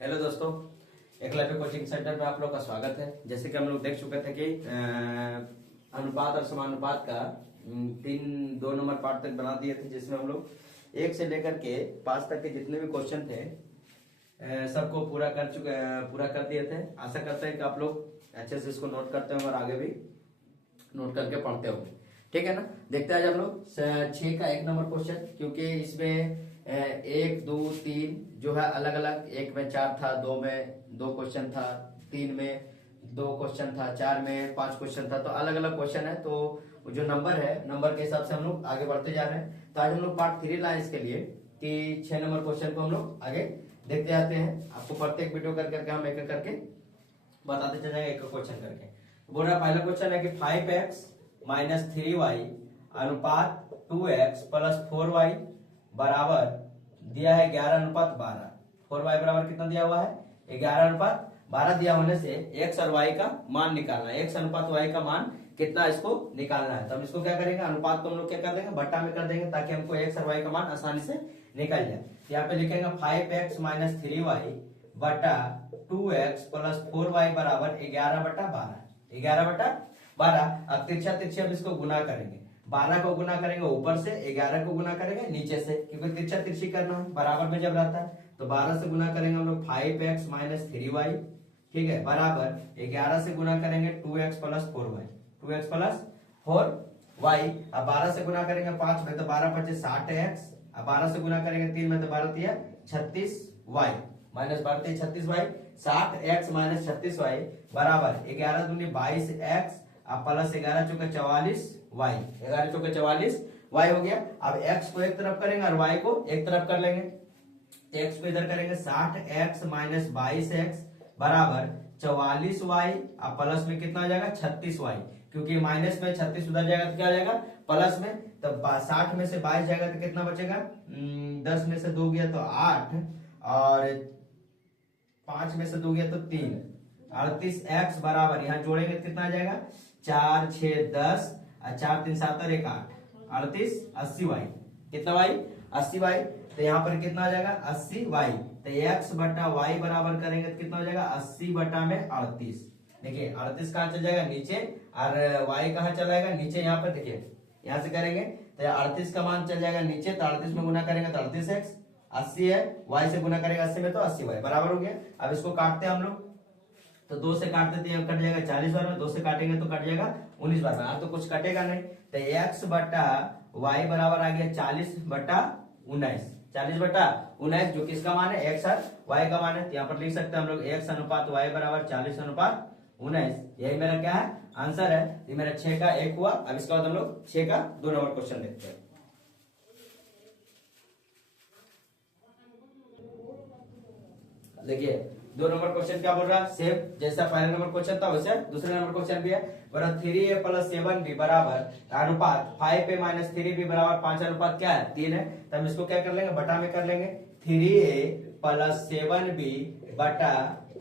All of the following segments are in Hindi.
हेलो दोस्तों, एकलव्य कोचिंग सेंटर में आप लोग का स्वागत है। जैसे कि हम लोग देख चुके थे कि अनुपात और समानुपात का 2 नंबर पार्ट तक बना दिए थे, जिसमें हम लोग 1 से लेकर के 5 तक के जितने भी क्वेश्चन थे सबको पूरा कर दिए थे। आशा करते हैं कि आप लोग अच्छे से इसको नोट करते होंगे और आगे भी नोट करके पढ़ते होंगे। ठीक है ना। देखते हैं आज हम लोग 6 का 1 नंबर क्वेश्चन, क्योंकि इसमें 1 2 3 जो है अलग अलग, 1 में 4 था, 2 में 2 क्वेश्चन था, 3 में 2 क्वेश्चन था, 4 में 5 क्वेश्चन था, तो अलग अलग क्वेश्चन है। तो जो नंबर है, नंबर के हिसाब से हम लोग आगे बढ़ते जा रहे हैं। तो आज हम लोग पार्ट 3 लाए इसके लिए कि 6 नंबर क्वेश्चन को हम लोग आगे देखते जाते हैं। आपको प्रत्येक वीडियो कर करके हम एक करके बताते चल जाएंगे, एक क्वेश्चन करके। बोल रहा पहला क्वेश्चन है कि 5x - 3y अनुपात 2x + 4y बराबर दिया है 11:12। 4y बराबर कितना दिया हुआ है? 11:12 दिया होने से x और y का मान निकालना है। x अनुपात y का मान कितना, इसको निकालना है। तो हम इसको क्या करेंगे, अनुपात को हम लोग क्या कर देंगे, बट्टा में कर देंगे, ताकि हमको x और y का मान आसानी से निकल जाए। यहाँ पे लिखेंगे 5x - 3y बटा 2x + 4y बराबर 11/12। 11/12। अब तिरछा तिरछी हम इसको गुना करेंगे। 12 को गुना करेंगे ऊपर से, 11 को गुना करेंगे नीचे से, क्योंकि तिरछा तिरछी करना है, बराबर में जब रहता है। तो 12 से गुना करेंगे हम लोग 5x - 3y, ठीक है, बराबर 11 से गुना करेंगे 2x + 4y, 2x + 4y। अब 12 से गुना करेंगे 5 में तो 12 × 5 = 60x। अब 12 से गुना करेंगे 3 में तो 12 × 3 = 36y, -12 × 36y, 60x - 36y बराबर 11 दूनी 22x अब प्लस 11 × 4 = 44y, 11 × 4 = 44y हो गया। अब x को एक तरफ करेंगे और y को एक तरफ कर लेंगे। x को इधर करेंगे 60x - 22x बराबर 44y, अब प्लस में कितना हो जाएगा 36y, क्योंकि माइनस में 36 उधर जाएगा तो क्या हो जाएगा प्लस में। तो 60 में से 22 जाएगा तो कितना बचेगा, 10 में से 2 गया तो 8 और 5 में से 2 गया तो 3, 38x बराबर यहाँ जोड़ेंगे तो कितना आ जाएगा 4 6 10 और 4 3 7 और 1 8, 38 80y। कितना y 80y। तो यहाँ पर कितना आ जाएगा 80y। तो x बटा y बराबर करेंगे तो कितना हो जाएगा 80/38। देखिए 38 कहाँ चल जाएगा नीचे और y कहाँ चला जाएगा नीचे। यहाँ पर देखिए, यहाँ से करेंगे तो 38 का मान चल जाएगा नीचे, तो 38 में गुना करेंगे तो 38x, 80 है, y से गुना करेंगे 80 में तो 80y बराबर हो गया। अब इसको काटते हैं हम लोग, तो 2 से काटते हैं कट जाएगा 40 बार में, 2 से काटेंगे तो कट जाएगा 19 बार में। अब तो कुछ कटेगा नहीं, तो x बटा y बराबर आ गया 40/19, 40/19 जो किसका मान है, x और y का मान है। तो यहाँ पर लिख सकते हैं हम लोग x अनुपात y बराबर 40/19। यही मेरा क्या है आंसर है। ये मेरा 6 का 1 हुआ। अब इसके बाद हम लोग 6 का 2 नंबर क्वेश्चन देखते हैं। देखिए 2 नंबर क्वेश्चन क्या बोल रहा है, सेम जैसा पहला नंबर क्वेश्चन था वैसे दूसरा नंबर क्वेश्चन भी है। बोला 3a + 7b बराबर अनुपात 5a - 3b बराबर 5 अनुपात क्या है 3 है। तो हम इसको क्या कर लेंगे, बटा में कर लेंगे। 3a + 7b बटा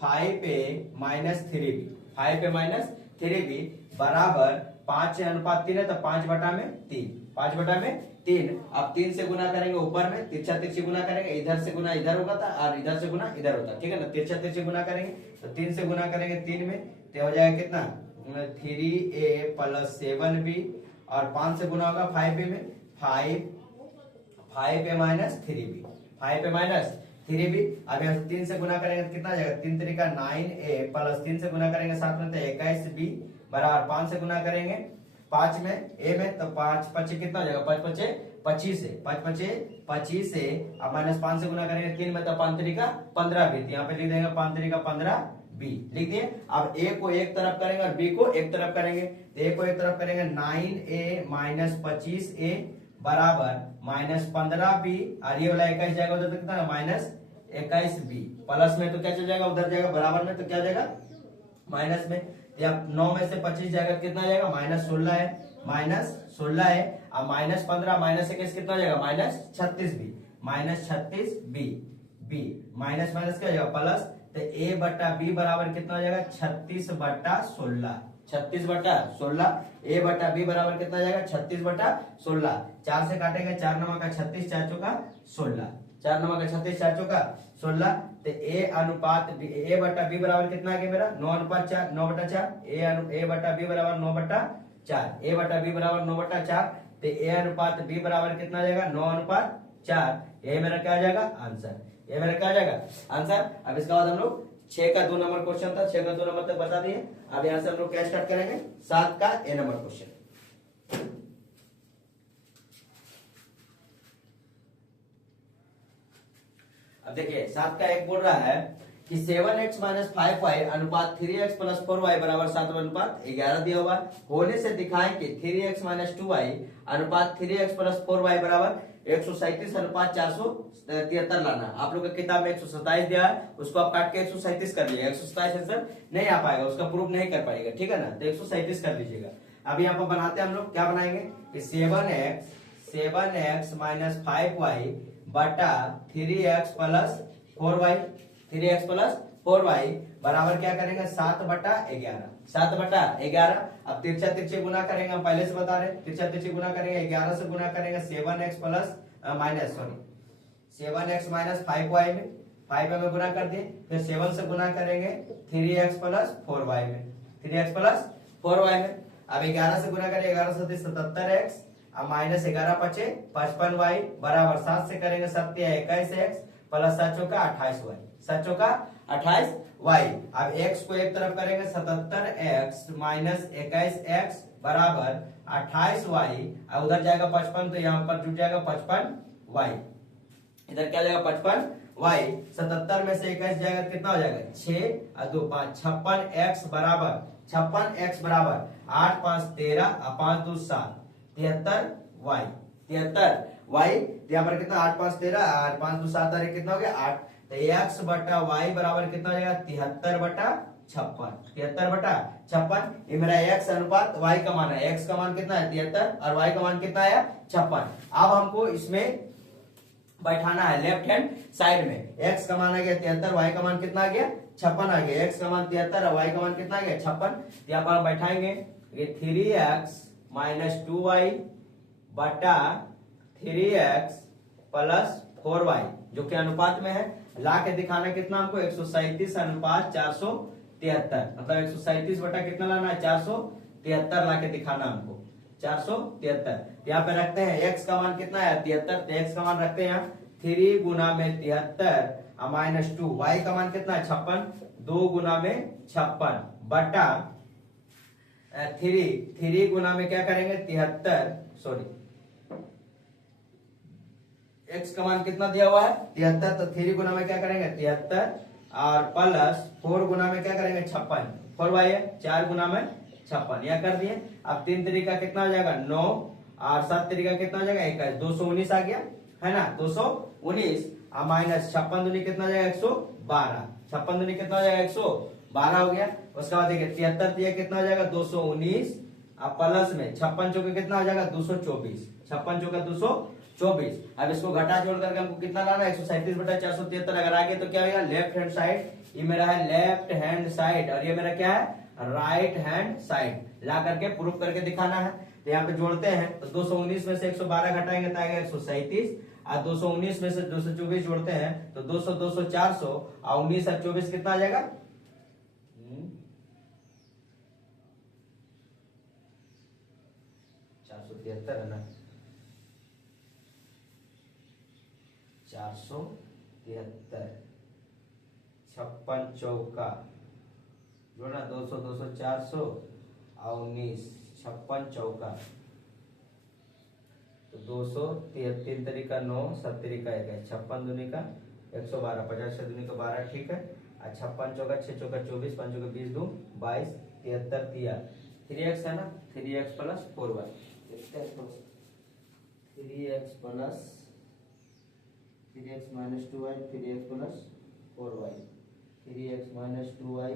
5a - 3b, 5a - 3b बराबर 5 अनुपात 3 है, तो 5/3, 5/3। अब 3 से गुना करेंगे ऊपर में, तिरछा तिरछी गुना करेंगे, इधर से गुना इधर होगा था और इधर से गुना इधर होता, ठीक है ना। तिरछा तिरछी गुना करेंगे तो 3 से गुना करेंगे 3 में तो हो जाएगा कितना 3a + 7b और 5 से गुना होगा 5a में 5a - 3b, 5a - 3b। अब यहाँ 3 से गुना करेंगे तो कितना आ जाएगा 3 3 × 9a प्लस 3 से गुना करेंगे 7 में तो 21b बराबर 5 से गुना करेंगे 5 में a में तो 5 5 कितना हो जाएगा 5 5 25 है, 5 5 25 है। अब -5 से गुना करेंगे 3 में तो 5 3 × 15b, यहाँ पे लिख देंगे 5 3 × 15b लिख दिए। अब a को एक तरफ करेंगे और b को एक तरफ करेंगे, तो a को एक तरफ करेंगे 9a - 25a बराबर -15b और ये वाला 21 जाएगा उधर तो कितना -21b, प्लस में तो क्या चल जाएगा उधर जाएगा, बराबर में तो क्या जाएगा माइनस में। या 9 में से 25 जाएगा तो कितना जाएगा -16 है, -16 है। अब -15 -21 कितना हो जाएगा -36b, -36b b minus minus क्या हो जाएगा प्लस। तो a बटा b बराबर कितना हो जाएगा 36/16, 36/16। a बटा b बराबर कितना हो जाएगा 36/16। 4 से काटेंगे 4 9 का 36, 4 चौका 16, 4 नंबर का 36, 4 चौका 16। तो ए अनुपात ए बटा बी बराबर कितना आ गया मेरा 9:4, 9/4। ए बटा बी बराबर 9/4, ए बटा बी बराबर 9/4। तो ए अनुपात बी बराबर कितना आ जाएगा 9:4। ये मेरा क्या आ जाएगा आंसर, ये मेरा क्या आ जाएगा आंसर। अब इसके बाद हम लोग 6 का 2 नंबर क्वेश्चन था, 6 का 2 नंबर तक बता दिए। अब यहाँ से हम लोग क्या स्टार्ट करेंगे 7 का ए नंबर क्वेश्चन। अब देखिए 7 का एक बोल रहा है कि 7x माइनस 5y अनुपात 3x प्लस 4y बराबर 7:11 दिया हुआ होने से दिखाएं कि 3x माइनस 2y अनुपात 3x प्लस 4y बराबर 137 अनुपात 473 लाना। आप लोग की किताब में 127 दिया है, उसको आप काट के 137 कर लीजिएगा। 127 आंसर नहीं आ पाएगा, उसका प्रूफ नहीं कर पाएगा, ठीक है ना। तो 137 कर लीजिएगा। अब यहाँ पर बनाते हैं हम लोग, क्या बनाएंगे कि 7x माइनस 5y बटा 3x plus 4y, 3x plus 4y बराबर क्या करेंगे 7/11, 7/11। अब तिरछा तिरछे गुना करेंगे, हम पहले से बता रहे हैं, तिरछा तिरछे गुना करेंगे, 11 से गुना करेंगे 7x plus minus 7x minus 5y में, 5 में गुना कर दिए। फिर 7 से गुना करेंगे 3x प्लस 4y में, 3x प्लस 4y में। अब 11 से गुना करेंगे, 11 से 77x अब माइनस 11 पचे 55y बराबर 7 से करेंगे 7 21x प्लस 7 चौका 28y, 7 चौका 28y। अब x को एक तरफ करेंगे 77x माइनस 21x बराबर 28y। अब उधर जाएगा 55 तो यहाँ पर जुट जाएगा 55y, इधर क्या जाएगा 55y। 77 में से 21 जाएगा कितना हो जाएगा 6 और 2 5, 56x बराबर 8 5 13 और 5 2 7 73y, 73y। यहाँ पर कितना 8 5 13 और 5 2 7 कितना हो गया 8। तो x बटा y बराबर कितना हो जाएगा 73/56, 73/56। ये मेरा x अनुपात y का मान है, x का मान कितना है 73 और y का मान कितना है 56। अब हमको इसमें बैठाना है लेफ्ट हैंड साइड में। x का मान आ गया 73, y का मान कितना आ गया 56 आ गया। x का मान 73 और y का मान कितना आ गया 56। यहाँ पर हम बैठाएंगे ये 3x माइनस 2y बटा 3x प्लस 4y जो कि अनुपात में है। ला के दिखाना कितना हमको 137 अनुपात 473, मतलब 137 बटा कितना लाना है 473 ला के दिखाना हमको 473। यहाँ पे रखते हैं x का मान कितना है 73, तो x का मान रखते हैं यहाँ 3 गुना में 73 माइनस 2, y का मान कितना है 56, 2 गुना में 56 बटा 3 गुना में क्या करेंगे 73, सॉरी x का मान कितना दिया हुआ है 73, तो 3 गुना में क्या करेंगे 73 और प्लस 4 गुना में क्या करेंगे 56, 4y है 4 गुना में 56, यह कर दिए। अब 3 तरीका कितना हो जाएगा 9 और 7 तरीका कितना हो जाएगा 21, 219 आ गया है ना 219 और माइनस 56 दूनी कितना हो जाएगा 112, 56 दूनी कितना हो जाएगा 112 हो गया। उसके बाद देखिए 73 दिया कितना हो जाएगा 219 और प्लस में 56 चौके कितना हो जाएगा 224, 56 चौका 224। अब इसको घटा जोड़ करके हमको कितना लाना है 137/473। अगर आगे तो क्या होगा लेफ्ट हैंड साइड, ये मेरा है लेफ्ट हैंड साइड और ये मेरा क्या है राइट हैंड साइड, ला करके प्रूफ करके दिखाना है। तो यहाँ पे जोड़ते हैं तो 219 में से 112 घटाएंगे तो आएगा 137 और 219 में से 224 जोड़ते हैं तो 200 200 400 और 19 और 24 कितना आ जाएगा 473 है ना 473, 56 चौका जोड़ना 200 200 400 और 19, 56 चौका तो 200, 3 तरीका 9, 7 तरीका 1, 56 दूनी का 112, 50 दूनी का 12, ठीक है। 56 चौका 6 चौका 24, 5 चौका 20 2 22, 73 दिया 3x है ना 3x plus 4y, 3x plus 3x minus 2y, 3x plus 4y, 3x minus 2y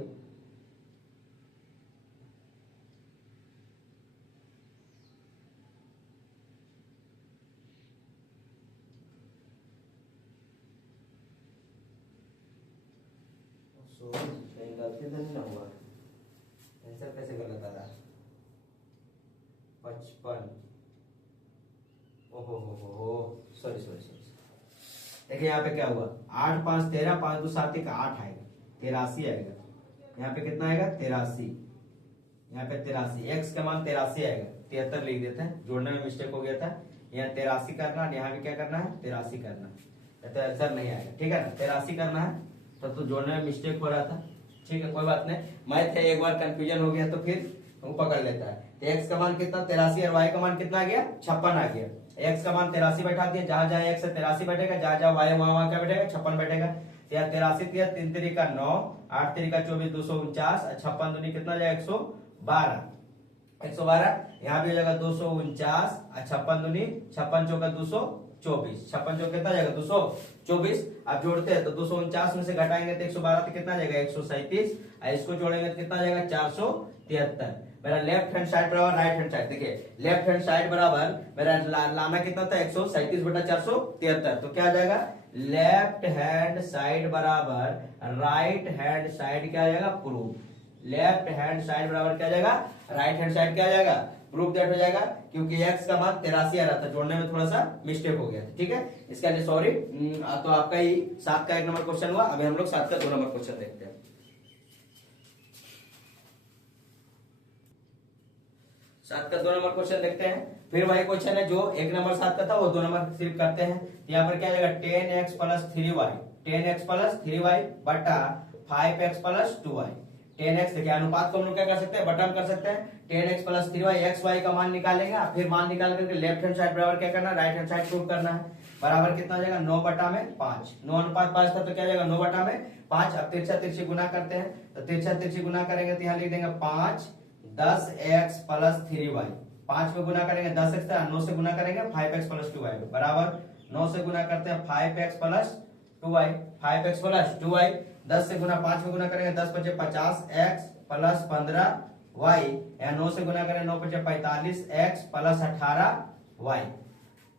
कहीं गलती तो नहीं ना हुआ, आंसर कैसे गलत आ रहा 55, ओहो हो सॉरी सॉरी सॉरी देखिए यहाँ पे क्या हुआ, 8 5 13, 5 2 7 1 8 आएगा, 83 आएगा। यहाँ पे कितना आएगा 83, यहाँ पे 83, एक्स का मान 83 आएगा, 73 लिख देते हैं, जोड़ने में मिस्टेक हो गया था। यहाँ 83 करना, यहाँ भी क्या करना है 83 करना है, तो आंसर नहीं आएगा, ठीक है ना, 83 करना है। तो जोड़ने में मिस्टेक हो रहा था, ठीक है कोई बात नहीं, मैथ है, एक बार कंफ्यूजन हो गया तो फिर वो पकड़ लेता है। तो एक्स का मान कितना 83 और वाई का मान कितना आ गया 56 आ गया। एक्स का मान 83 बैठा दिया, जहां जहां एक्स 83 बैठेगा, जहां जहां वाई वहां क्या बैठेगा 56 बैठेगा। तो यहाँ 83 दिया, 3 3 का 9, 8 3 का 24, 249, 56 दूनी कितना जाएगा 112, 112। यहाँ भी हो जाएगा 249, 56 दूनी 56 चौका 224, 56 चौका कितना जाएगा 224। अब जोड़ते हैं तो 249 में से घटाएंगे तो 112, तो कितना जाएगा 137, और इसको जोड़ेंगे तो कितना जाएगा 473। मेरा लेफ्ट हैंड साइड बराबर राइट हैंड साइड, देखिए लेफ्ट हैंड साइड बराबर मेरा लाना कितना था 137 बटा 473, तो क्या आ जाएगा लेफ्ट हैंड साइड बराबर राइट हैंड साइड क्या आ जाएगा प्रूफ। लेफ्ट हैंड साइड बराबर क्या आ जाएगा राइट हैंड साइड क्या आ जाएगा प्रूफ दैट हो जाएगा, क्योंकि एक्स का मान 83 आ रहा था, जोड़ने में थोड़ा सा मिस्टेक हो गया था, ठीक है, इसके लिए सॉरी। तो आपका ही 7 का 1 नंबर क्वेश्चन हुआ। अभी हम लोग 7 का 2 नंबर क्वेश्चन देखते हैं। 7 का 2 नंबर क्वेश्चन देखते हैं। फिर वही क्वेश्चन है जो 1 नंबर 7 का था, वो 2 नंबर सिर्फ करते हैं। यहाँ पर क्या आ जाएगा 10x plus 3y, 10x plus 3y बटा 5x प्लस 2y। 10x देखिए अनुपात को हम लोग क्या कर सकते हैं बटा कर सकते हैं, 10x plus 3y, x y का मान निकालेंगे, फिर मान निकाल करके लेफ्ट हैंड साइड बराबर क्या करना है राइट हैंड साइड प्रूव करना है। बराबर कितना आ जाएगा 9 बटा में 5, 9 अनुपात 5 था तो क्या जाएगा 9 बटा में 5। अब तिरछा तिरछी गुना करते हैं, तो तिरछा तिरछी गुना करेंगे तो यहाँ लिख देंगे 5 10x प्लस 3y, 5 में गुना करेंगे 10x था, 9 से गुना करेंगे 5x प्लस 2y बराबर 9 से गुना करते हैं 5x plus 2y, 5x plus 2y, 10 से गुना 5 में गुना करेंगे 10 बचे 50x प्लस 15y, या 9 से गुना करेंगे 9 बचे 45x प्लस 18y,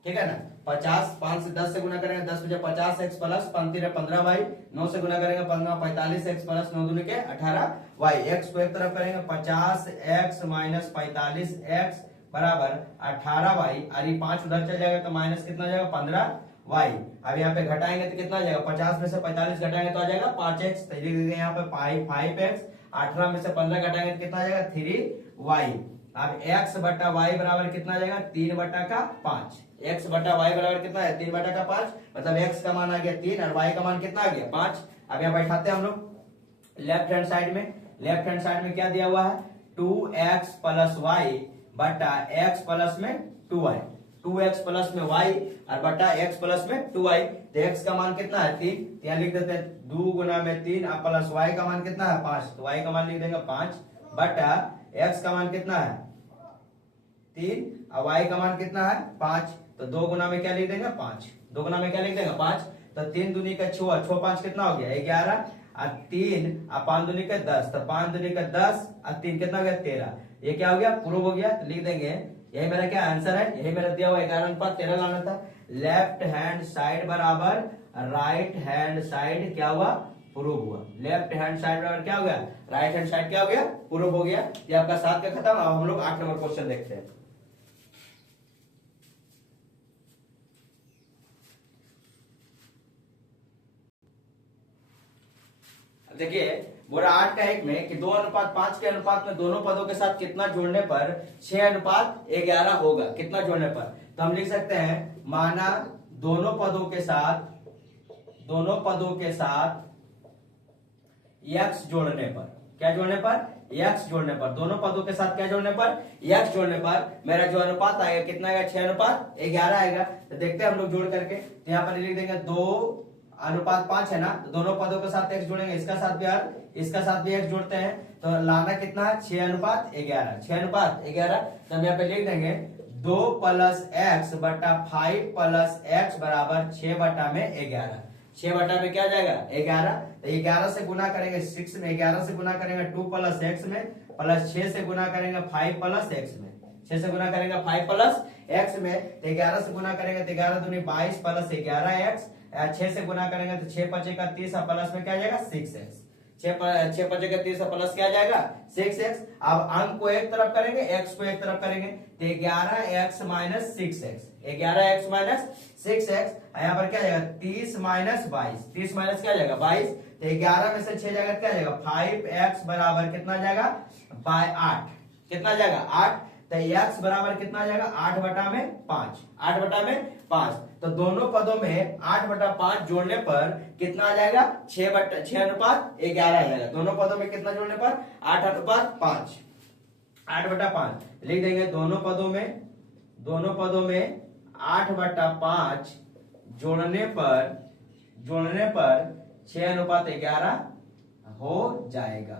ठीक है ना। 50 5 से 10 से गुना करेंगे 10 बचे 50x प्लस 15y, 9 से गुना करेंगे 15 45x प्लस 9 दूनी के 18y। x को एक तरफ करेंगे 50x माइनस 45x बराबर 18y, और ये 5 उधर चल जाएगा तो माइनस कितना जाएगा 15y। अब यहाँ पे घटाएंगे तो कितना आ जाएगा 50 में से 45 घटाएंगे तो आ जाएगा 5x, तो यहाँ पे 5x, 18 में से 15 घटाएंगे तो कितना आ जाएगा 3y। अब x बटा y बराबर कितना आ जाएगा 3 बटा का 5, x बटा y बराबर कितना है 3 बटा का 5, मतलब x का मान आ गया 3 और y का मान कितना आ गया 5। अब यहाँ बैठाते हैं हम लोग लेफ्ट हैंड साइड में, लेफ्ट हैंड साइड में क्या दिया हुआ है 2x प्लस y बटा x प्लस में 2y, 2x प्लस में y और बटा x प्लस में 2y। तो x का मान कितना है 3, यहाँ लिख देते हैं 2 गुना में 3 और प्लस y का मान कितना है 5, तो y का मान लिख देंगे 5 बटा x का मान कितना है 3 और y का मान कितना है 5, तो 2 गुना में क्या लिख देंगे 5, 2 गुना में क्या लिख देंगे 5, तो 3 दूनी का 6, 6 5 कितना हो गया 11 और 3 और 5 दूनी का 10, तो 5 दूनी का 10 और 3 कितना हो गया 13, ये क्या हो गया प्रूव हो गया। तो लिख देंगे यही मेरा क्या आंसर है, यही मेरा दिया हुआ 11:13 लाना था। लेफ्ट हैंड साइड बराबर राइट हैंड साइड क्या हुआ प्रूव हुआ, लेफ्ट हैंड साइड बराबर क्या हो गया राइट हैंड साइड क्या हो गया प्रूव हो गया। ये आपका 7 का खत्म। अब हम लोग 8 नंबर क्वेश्चन देखते हैं। देखिए बोरा 8 का 1 में कि 2:5 के अनुपात में दोनों पदों के साथ कितना जोड़ने पर 6:11 होगा, कितना जोड़ने पर। तो हम लिख सकते हैं माना दोनों पदों के साथ x जोड़ने पर, क्या जोड़ने पर x जोड़ने पर, दोनों पदों के साथ क्या जोड़ने पर x जोड़ने पर मेरा जो अनुपात आएगा कितना आएगा 6:11 आएगा। तो देखते हैं हम लोग जोड़ करके, तो यहाँ पर लिख देंगे 2:5 है ना, तो दोनों पदों के साथ x जोड़ेंगे, इसका साथ भी यार इसका साथ भी x जोड़ते हैं, तो लाना कितना है 6:11, 6:11। तो हम यहाँ पे लिख देंगे 2 प्लस x बटा 5 प्लस x बराबर 6 बटा में 11, 6 बटा में क्या जाएगा 11, तो 11 से गुना करेंगे 6 में, 11 से गुना करेंगे 2 प्लस x में, प्लस 6 से गुना करेंगे 5 प्लस x में, 6 से गुना करेंगे 5 प्लस x में, तो 11 से गुना करेंगे तो 11 दूनी 22 प्लस 11x, 6 से गुना करेंगे तो 6 5 का 30 प्लस में क्या जाएगा 6x, 6 5 के 30 प्लस क्या आ जाएगा 6x। अब अंक को एक तरफ करेंगे, x को एक तरफ करेंगे, तो 11x minus 6x, 11x minus 6x। यहाँ पर क्या आ जाएगा 30 माइनस 22, 30 माइनस क्या आ जाएगा 22, तो 11 में से 6 जाएगा क्या आ जाएगा 5x बराबर कितना आ जाएगा 8, कितना आ जाएगा 8। तो x बराबर कितना आ जाएगा 8 बटा में 5, 8 बटा में 5। तो दोनों पदों में 8 बटा 5 जोड़ने पर कितना आ जाएगा 6 अनुपात 11 आ जाएगा। दोनों पदों में कितना जोड़ने पर 8 अनुपात 5, 8 बटा 5 लिख देंगे। दोनों पदों में 8 बटा 5 जोड़ने पर 6 अनुपात 11 हो जाएगा,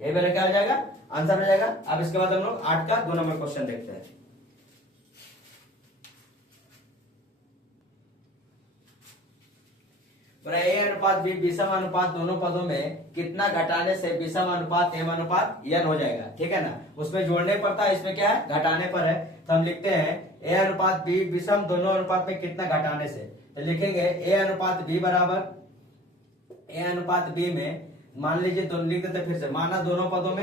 ये मेरा क्या हो जाएगा आंसर हो जाएगा। अब इसके बाद हम लोग 8 का 2 नंबर क्वेश्चन देखते हैं। ए अनुपात बी विषम अनुपात दोनों पदों में कितना घटाने से विषम अनुपात एम अनुपात एन हो जाएगा, ठीक है ना। उसमें जोड़ने पर था, इसमें क्या है घटाने पर है। तो हम लिखते हैं ए अनुपात बी विषम दोनों अनुपात में कितना घटाने से, तो लिखेंगे ए अनुपात बी बराबर ए अनुपात बी में मान लीजिए दोनों लिख देते फिर से, माना दोनों पदों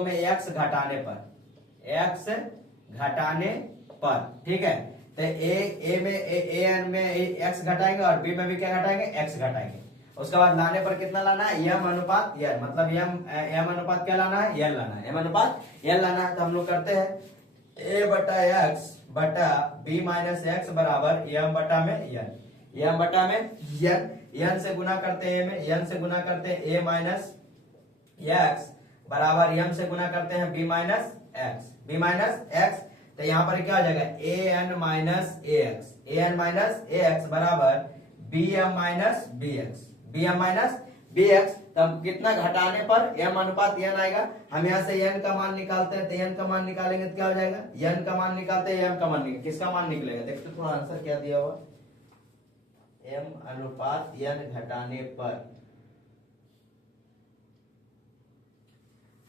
में x घटाने पर, ठीक है। तो ए में x घटाएंगे और b में भी क्या घटाएंगे x घटाएंगे। उसके बाद लाने पर कितना लाना है m अनुपात n, मतलब m अनुपात क्या लाना है n लाना है, m अनुपात n लाना है। तो हम लोग करते हैं a बटा x बटा b माइनस x बराबर m बटा में n, m बटा में n से गुना करते हैं n से गुना करते हैं a माइनस x बराबर m से गुना करते हैं b माइनस x। तो यहाँ पर क्या हो जाएगा an माइनस ax बराबर bm माइनस bx। तब कितना घटाने पर m अनुपात n आएगा। हम यहाँ से n का मान निकालते हैं, तो n का मान निकालेंगे तो क्या हो जाएगा n का मान निकालते हैं, m का मान निकालेंगे, किसका मान निकलेगा देखते थोड़ा आंसर क्या दिया हुआ, m अनुपात n घटाने पर।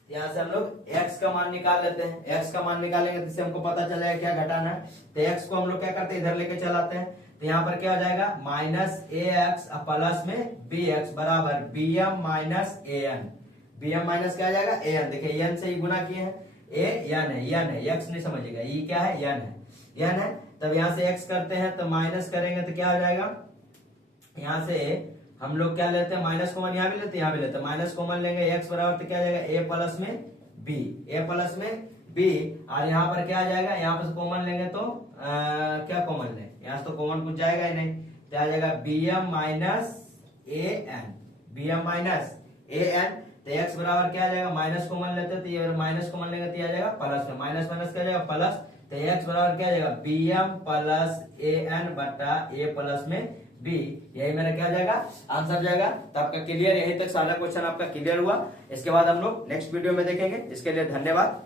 यहाँ से हम लोग x का मान निकाल लेते हैं, x का मान निकालेंगे जिससे हमको पता चलेगा क्या घटाना है। तो x को हम लोग क्या करते हैं इधर लेके चलाते हैं, तो यहाँ पर क्या हो जाएगा माइनस ax प्लस में bx बराबर bm minus an, bm minus क्या आ जाएगा an। देखिए n से ही गुना किए हैं, a n है x नहीं समझिएगा, e क्या है n है। तब यहाँ से x करते हैं तो माइनस करेंगे तो क्या हो जाएगा, यहाँ से हम लोग क्या लेते हैं माइनस कॉमन यहाँ भी लेते हैं, यहाँ भी लेते हैं, माइनस कॉमन लेंगे x बराबर तो क्या आ जाएगा a प्लस में b, और यहाँ पर क्या आ जाएगा, यहाँ पर कॉमन लेंगे तो क्या कॉमन लें, यहाँ से तो कॉमन कुछ जाएगा ही नहीं, तो आ जाएगा bm माइनस an। तो x बराबर क्या आ जाएगा माइनस कॉमन लेते हैं, तो ये माइनस कॉमन लेंगे तो आ जाएगा प्लस में, माइनस माइनस क्या आ जाएगा प्लस। तो x बराबर क्या आ जाएगा bm प्लस an बटा a प्लस में b, यही मेरा क्या जाएगा आंसर जाएगा। तो आपका क्लियर, यही तक सारा क्वेश्चन आपका क्लियर हुआ। इसके बाद हम लोग नेक्स्ट वीडियो में देखेंगे। इसके लिए धन्यवाद।